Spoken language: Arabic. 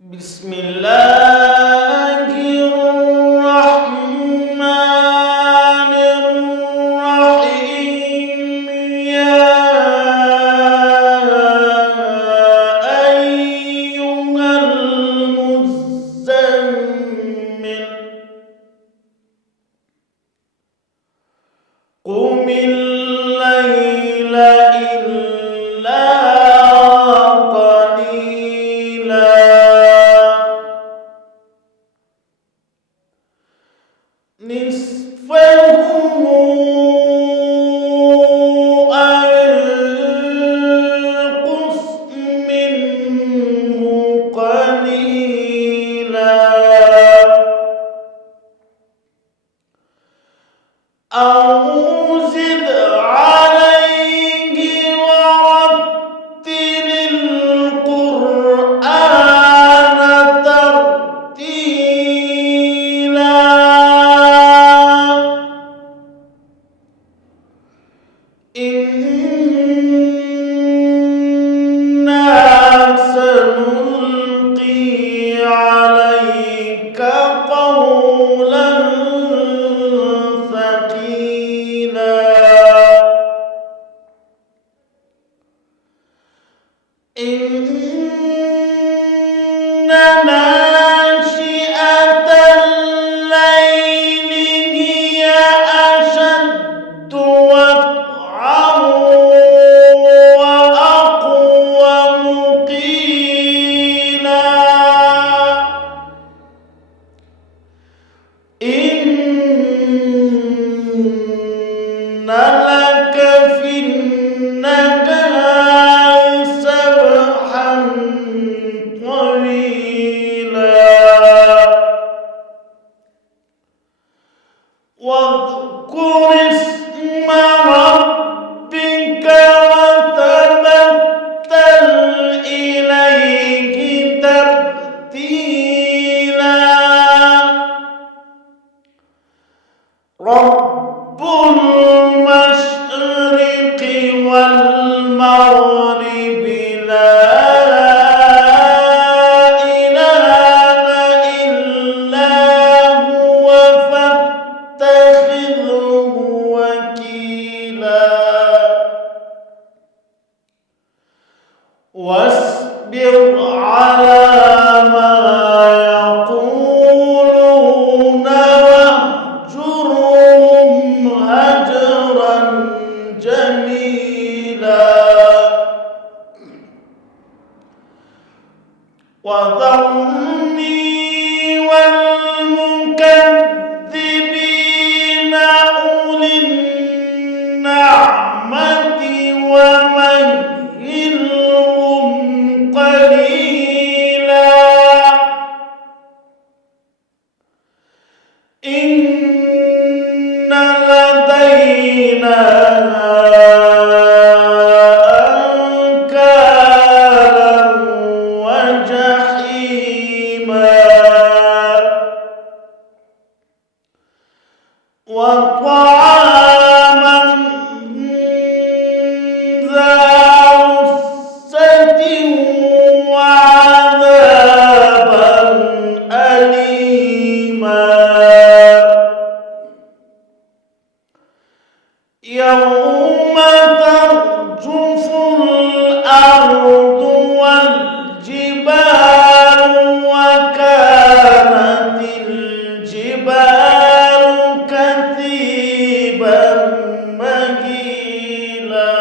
بسم الله الرحمن الرحيم. يا أيها المزمل قم الليل إلا قليلا نصفه أو انقص منه قليلا أو زد عليه ورتل القرآن ترتيلا إنا سنلقي عليك قولا ثقيلا إن ناشئة الليل هي أشد وطئا وأقوم قيلا إن لك في النهار سبحا طويلا واذكر اسم ربك وتبتل إليه تبتيلا رب المشرق والمغرب لا إله إلا هو فاتخذه وكيلا واصبر على ما يقولون واهجرهم هجرا جميلا وذرني والمكذبين أولي النعمة ومهلهم قليلا إن لدينا أنكالا وجحيما وطعاما ذا غصة وعذابا أليما يوم ترجف الأرض والجبال وكانت الجبال كثيبا مهيلا